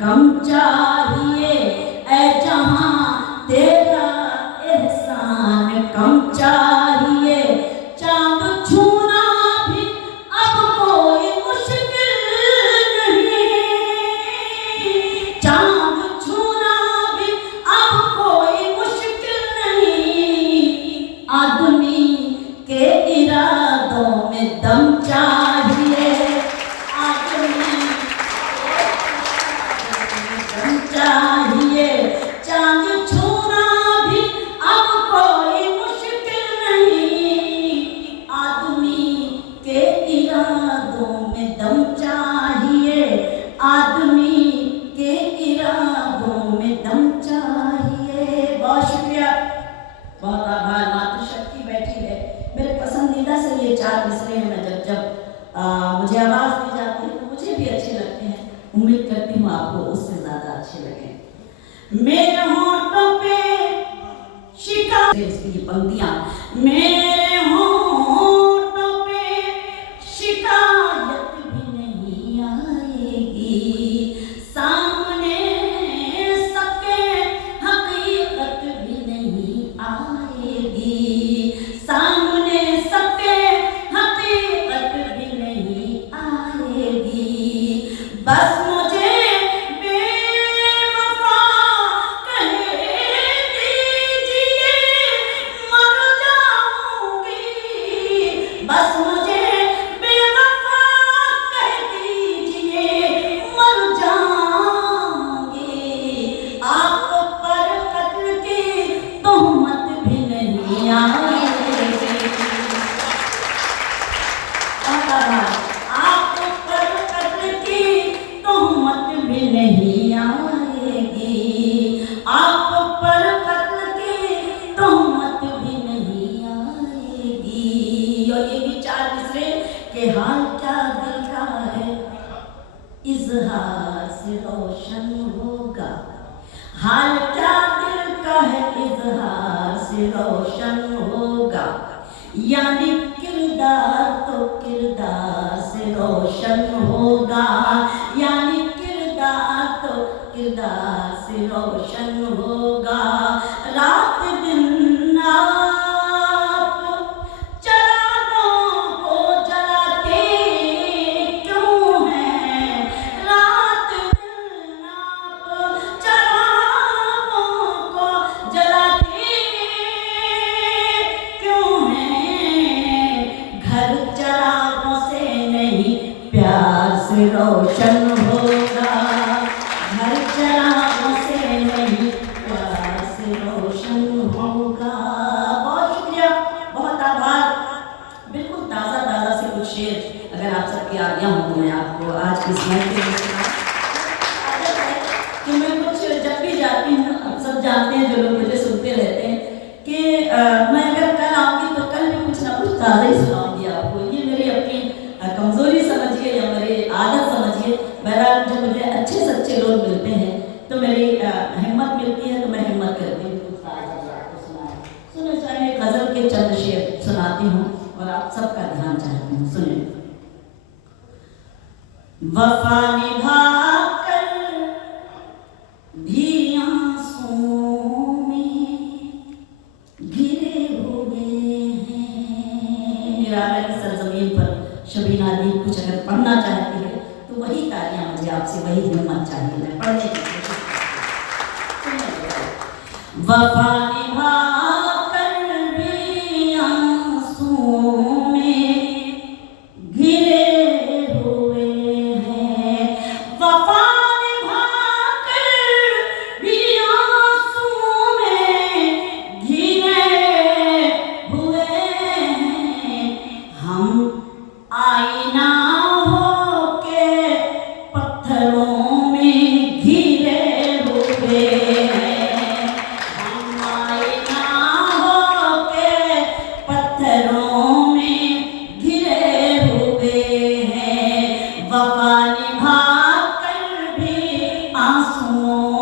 कम चाहिए, ऐ जहां तेरा एहसान कम चाहिए। चांद छूना भी अब कोई मुश्किल नहीं, चांद छूना भी अब कोई मुश्किल नहीं। आदमी के इरादों में दम चाहिए, आदमी दम चाहिए। चांद छूना भी अब कोई मुश्किल नहीं, आदमी के इरादों में दम चाहिए, आदमी के इरादों में दम चाहिए। बहुत शुक्रिया, बहुत आभार। मातृशक्ति बैठी है। मेरे पसंदीदा से ये 4 मिसरे हैं। मैं जब मुझे आवाज़ दी जाती है तो मुझे भी अच्छे लगते हैं। उम्मीद करती हूँ आपको उससे ज़्यादा अच्छे लगे। मेरे होठों पे शिकायत, इसकी ये पंक्तियाँ, मेरे होठों पे शिकायत भी नहीं आएगी, सामने सबके हकीकत भी नहीं आएगी, सामने सबके हकीकत भी नहीं आएगी। बस मुझे बेवफा कह दीजिए, मर जाऊंगी। बस मुझे बेवफा कह दीजिए, मर जाऊंगी। आप पर कत्ल की तोहमत भी नहीं आएगी। आप पर कत्ल की तोहमत भी नहीं आएगी, आप पर कत्ल की तोहमत भी नहीं आएगी। और ये भी 4 मिसरे के हाल क्या दिल का है, इजहार से रोशन होगा। हाल क्या दिल का है, इजहार से रोशन होगा। यानी किरदार तो किरदार से रोशन होगा, यानी किरदार तो किरदार से रोशन होगा। रात दिन आप चरागों को जलाते क्यों हैं, रात दिन आप चरागों को जलाते क्यों हैं। घर चरागों से नहीं प्यार से रोशन होगा, घर चरागों से नहीं प्यार से रोशन होगा। बहुत शुक्रिया, बहुत आभार। बिल्कुल ताज़ा ताज़ा से कुछ शेर अगर आप सबकी आज्ञा हो तो मैं आपको आज की स्मृति के लिए आदत है कि मैं कुछ जब भी जाती हूँ, आप सब जानते हैं जो लोग मुझे सुनते रहते हैं कि मैं अगर कल आऊँगी तो कल भी कुछ ना कुछ ताज़ा ही सुनाऊँगी आपको। ये मेरी अपनी कमज़ोरी समझिए या मेरी आदत समझिए। बहरहाल जब मुझे अच्छे सच्चे लोग मिलते हैं तो मेरी हिम्मत मिलती है, तो मैं हिम्मत करती हूँ कुछ ताज़ा आपको सुनाए। सुने चाहिए गज़ल के चंद शेर सुनाती हूँ और आप सबका ध्यान चाहती हूँ, सुने। वफा निभा कर भी आंसुओं में घिरे हुए हैं। निराला की सरजमीन पर शबीना अली कुछ अगर पढ़ना चाहती है तो वही तालियां मुझे आपसे, वही हिम्मत चाहिए, मैं पढ़ने की कोशिश करूं। वफा निभा कर भी आंसुओं में घिरे हुए हैं, वफा निभा कर भी आंसुओं में घिरे हुए हैं। हम आईना होके पत्थरों में घिरे हुए हैं, हम आईना होके पत्थरों में घिरे हुए हैं। वफा निभा कर भी आंसुओं